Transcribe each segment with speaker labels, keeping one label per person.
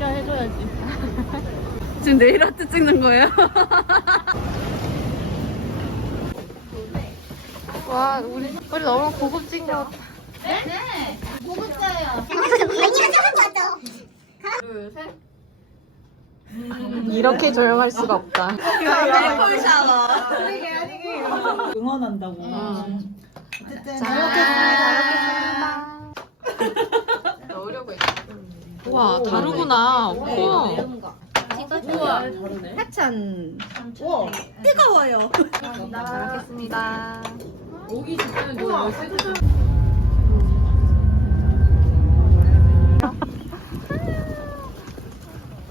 Speaker 1: 지금 내일 아트 찍는 거예요? 와 우리 우리 너무 고급진 것
Speaker 2: 네? 네! 고급져요
Speaker 1: 둘셋 음, 이렇게 조용할 수가 없다
Speaker 3: 웰컴 샤워
Speaker 4: 응원한다고 음.
Speaker 1: 어다 와, 다르구나. 오. 오케이. 오, 오케이. 오 우와 네, 어, 찬
Speaker 2: 뜨거워요.
Speaker 1: 잘하겠습니다. 오기 전에 너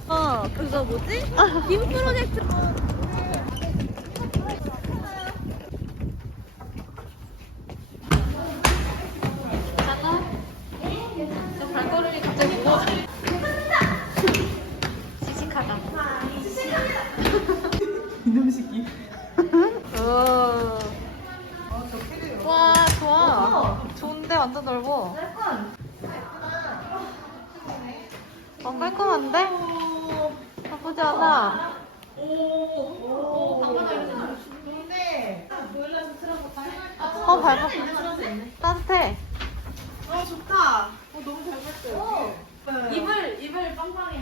Speaker 1: 어, 그거 뭐지? 김 프로젝트. 완전 넓어. 깔끔. 어, 깔끔한데? 나쁘지 아, 않아. 오,
Speaker 2: 좋은데. 어,
Speaker 1: 밟아. 어, 따뜻해.
Speaker 2: 어, 좋다. 어, 너무 잘 됐어. 이불, 이불 빵빵해.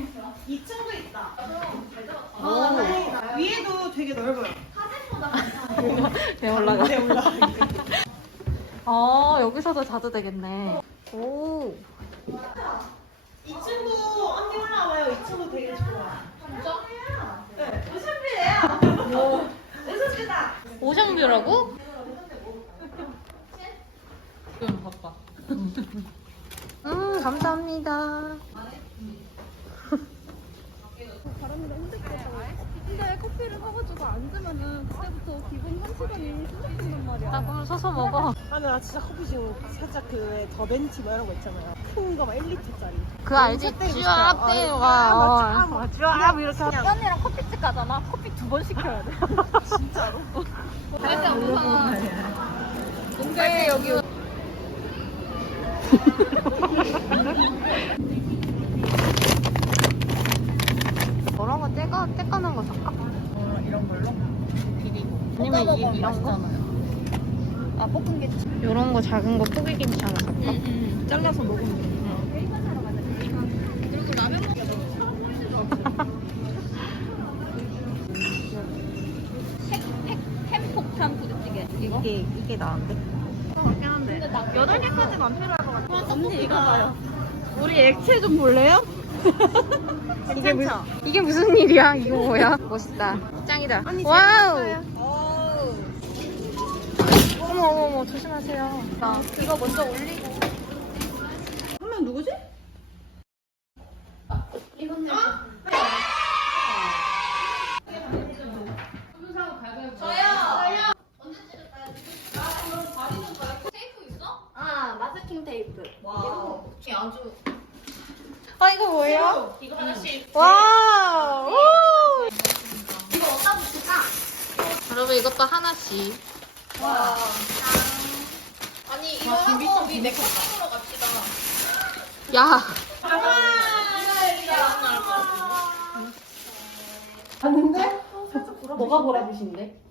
Speaker 2: 2층도 있다. 어, 잘잘 어, 잘 네. 잘 네. 잘 위에도 되게 넓어요. 사진보다
Speaker 1: 많올라 <넓은, 목소리> 어 아, 아, 여기서도 자도 되겠네 어? 오.
Speaker 2: 어, 이 친구 언니 올라와요 이 친구 되게 좋아 진짜? 네오션뷰예 오션뷰다
Speaker 1: 오션뷰라고? 지 바빠 음 감사합니다 아,
Speaker 5: 아, 커피를 커피? 사가지고 앉으면은 그때부터 기분 상처감이 심해지는 말이야.
Speaker 1: 나 그럼 서서 먹어. 아,
Speaker 5: 아나 진짜 커피 지금 살짝 그 더벤티 뭐 이런 거 있잖아요 큰 거 막 엘리트짜리그
Speaker 1: 알지? 쥐압 때와
Speaker 2: 쥐압 이렇게 하고 언니랑 커피집 가잖아 커피 두 번 시켜야 돼
Speaker 5: 진짜로? 갈때 아, 엄청 아, 무슨... 근데
Speaker 1: 여기 뭐라고 떼거 때거 는거 잠깐 이런 걸로 비리고 아니면 이 이런 거잖아요. 아 볶은 게 이런 참... 거 작은 거 포기 김치 하나 샀다 음,
Speaker 5: 음. 잘라서 먹으면 돼 음. 이게, 이게 나은데? 어, 맞긴
Speaker 2: 한데 8개가... 8개까지는안 필요할 것 같아
Speaker 1: 어, 언니 이거 봐요 우리 액체 좀 볼래요?
Speaker 2: 이게, 무슨,
Speaker 1: 이게 무슨 일이야? 이거 뭐야? 멋있다 짱이다 와우. 써요. 어머 어머 어머 조심하세요. 나 이거 먼저 올리고.
Speaker 5: 한명 음, 누구지? Sure 아 이건데.
Speaker 2: 어?
Speaker 6: 아, 테이프. 와. 이거 아주.
Speaker 1: 아 이거 뭐예요?
Speaker 2: 이거, 이거 하나씩. 와. <S
Speaker 1: 이거 어디다 붙일까? 여러분 이것도 하나씩. 와. 와.
Speaker 2: 아니 이거 하고 내네카 하러 갑시다. 야.
Speaker 5: 봤는데?
Speaker 2: 뭐가 보라색인데?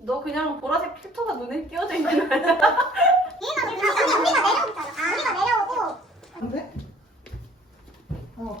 Speaker 2: 너 그냥 보라색 필터가 눈에 끼어져 있는 거야. 언니가 내려오고.
Speaker 5: 아니가 내려오 안돼? 어.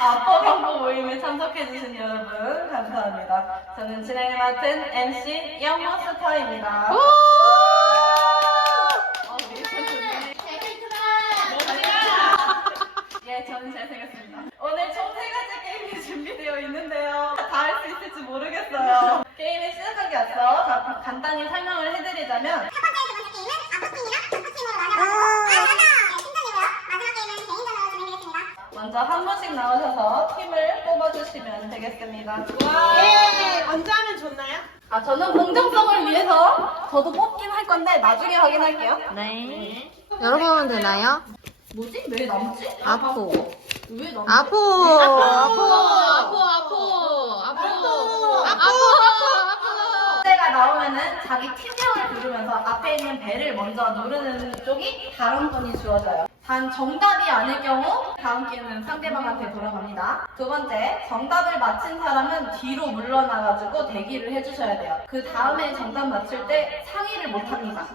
Speaker 7: 아쁜 광고 모임에 참석해주신 여러분 감사합니다. 저는 진행을 맡은 MC 영모스터입니다. 오! 뭔지야? 예, 저는 잘생겼습니다. 오늘 총 세 가지 게임이 준비되어 있는데요. 다 할 수 있을지 모르겠어요. 게임을 시작하기 앞서 간단히 설명을 해드리자면. 한번씩 나오셔서 팀을 뽑아주시면 되겠습니다.
Speaker 2: 예! 먼저 하면 좋나요?
Speaker 7: 아, 저는 공정성을 위해서 저도 뽑긴 할 건데 나중에 확인할게요. 네.
Speaker 1: 여러분은 되나요?
Speaker 5: 뭐지? 왜 남지? 아포. 왜 남지?
Speaker 1: 아포! 아포! 아포! 아포! 아포! 아포!
Speaker 7: 아포! 아포! 아포! 때가 나오면은 자기 팀명을 부르면서 앞에 있는 배를 먼저 누르는 쪽이 다음 번이 주어져요. 단 정답이 아닐 경우 다음 기회는 상대방한테 돌아갑니다. 두 번째, 정답을 맞힌 사람은 뒤로 물러나가지고 대기를 해주셔야 돼요. 그 다음에 정답 맞출 때 상의를 못합니다.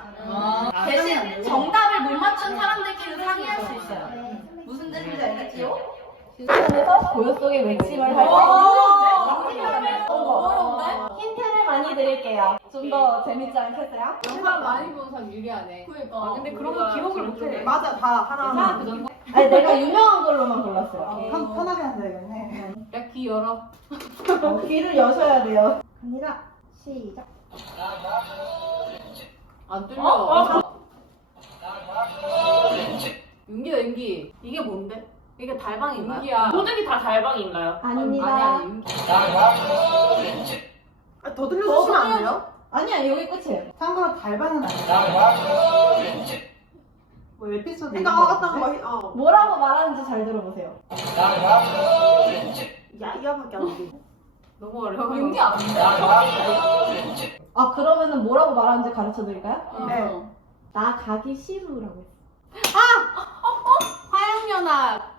Speaker 2: 대신 정답을 못 맞춘 사람들끼리 상의할 수 있어요. 무슨 뜻인지 알겠지요?
Speaker 7: 뉴스 속의 외침을 할때 힌트를 많이 드릴게요. 좀 더 재밌지 않겠어요?
Speaker 2: 영화 많이 본사 유리하네. 그러데 어 아, 유리. 그런 거 기억을 못해.
Speaker 7: 해. 맞아, 다 하나하나. 그 내가 유명한 걸로만 골랐어요. 편, 하게 한다,
Speaker 2: 이거귀 열어.
Speaker 7: 어, 귀를 여셔야 돼요. 갑니다. 시작.
Speaker 2: 안 뚫려. 윤기다, 윤기. 이게 뭔데? 이게 달방인가요? 도둑이 다 달방인가요?
Speaker 7: 아닙니다. 어,
Speaker 5: 아, 더 들려서 치면 안 돼요?
Speaker 7: 아니야, 여기 끝이에요. 참고로 달방은 아니에요. 뭐 에피소드 내가 그러니까, 갔다가 아, 어. 뭐라고 말하는지 잘 들어보세요. 야야밖에 이안 너무 어려워. 윤기 아닌데? 아 그러면은 뭐라고 말하는지 가르쳐 드릴까요? 어. 네. 나 가기 싫으라고.
Speaker 1: 아 화영연아. 어?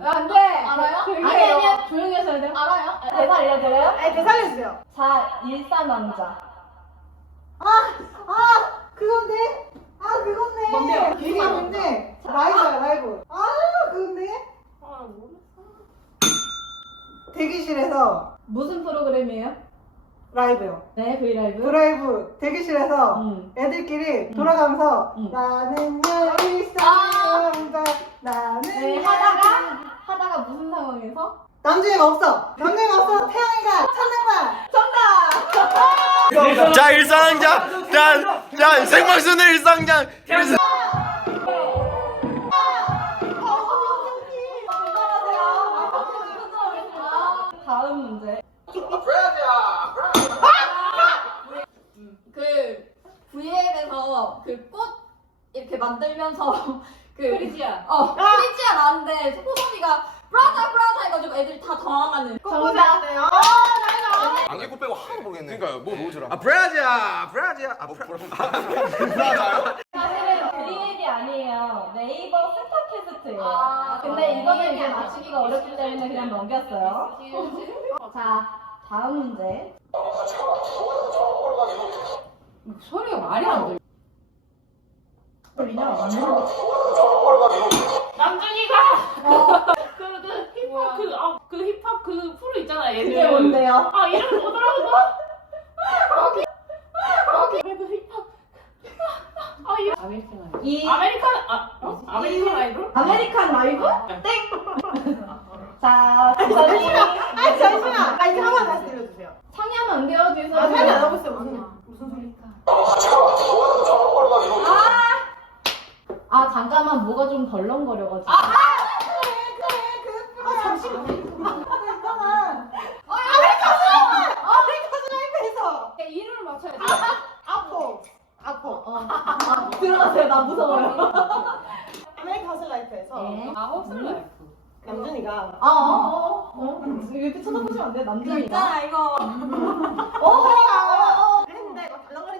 Speaker 2: 안 아, 돼! 네. 알아요? 아니에요. 아니에요. 조용히 해요.
Speaker 1: 조용히 하셔야 돼
Speaker 2: 알아요?
Speaker 7: 아, 대사 알려드려요?
Speaker 5: 아, 대사 알주세요
Speaker 7: 자, 일사남자.
Speaker 5: 아, 아, 그건데? 아, 그건데? 뭔데요? 길이 아, 있는데? 라이브야, 라이브. 아, 그건데? 아, 모르겠어. 대기실에서.
Speaker 1: 무슨 프로그램이에요? 브 라이브요. 네, 브라이브
Speaker 5: 브라이브 대기실에서 음. 애들끼리 음. 돌아가면서 음. 나는 여기 있
Speaker 1: 나는 하다가 하다가 무슨 상황에서?
Speaker 5: 남주애가 없어. 남주애가 음. 없어. 태양이가
Speaker 7: 천생만. 어. 정답. 일상. 자 일상장. 난자 생방송의 일상장. 일상... 다음 문제.
Speaker 2: 브라비그 브이앱에서 그 꽃 이렇게 만들면서 그 프리지아 어 프리지아 나는데 소포선이가 브라자 브라자 해가지고 애들이 다 당황하는
Speaker 1: 꽃보자세요
Speaker 8: 안개꽃 빼고 하나 모르겠네
Speaker 9: 그니까요 뭐모으라아
Speaker 8: 브라자 브라자 아
Speaker 7: 브라자 사실은 브이앱이 아니에요 네이버 센터캐스트예요 아, 근데 이거는 이제 맞추기가 어렵기 때문에 그냥 넘겼어요 자, 다음 문제.
Speaker 5: 소리가 말이 안 돼.
Speaker 2: 남준이가 그그 힙합 그 아그 아, 그 힙합 그 프로 있잖아
Speaker 7: 얘들. 이 뭔데요?
Speaker 2: 아, 아 이름 이랬...
Speaker 5: 그러니까.
Speaker 7: 아, 아, 아, 잠깐만 뭐가 좀 덜렁거려가지고. 아,
Speaker 2: 남준이가 에서
Speaker 1: 이름 맞춰. 아코. 아코.
Speaker 5: 들어세요 무서워요.
Speaker 7: 나 아어어어
Speaker 5: 이렇게 쳐다보시면 응. 안 돼? 남준이가 그 있잖아 이거
Speaker 2: 어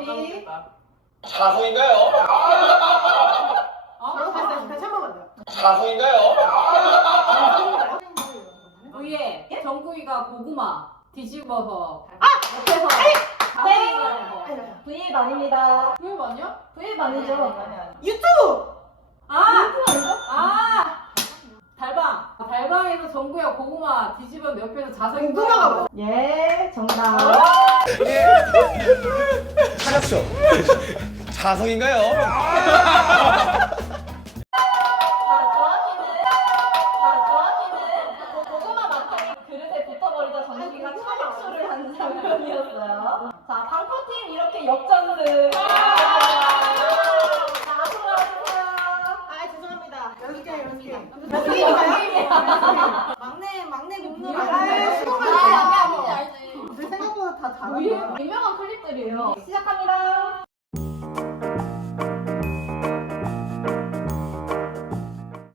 Speaker 8: 자소인가요자소인가요 위에 아, 아,
Speaker 7: 아, 아, 그 예? 정구이가 고구마 뒤집어서 아! 옆에서 땡! V 반입니다
Speaker 2: V 반이요? V 반이죠 유튜브! 아! 유튜브 아! 아, 유튜브
Speaker 7: 아, 아. 아, 아 달방! 달방에서 정구이가 고구마 뒤집어서 옆에서 자수인가요? 가 뭐예 정답
Speaker 9: 찾았어.
Speaker 8: 자성인가요? 아 자, 자,
Speaker 7: 자 방코팀 이렇게 역전을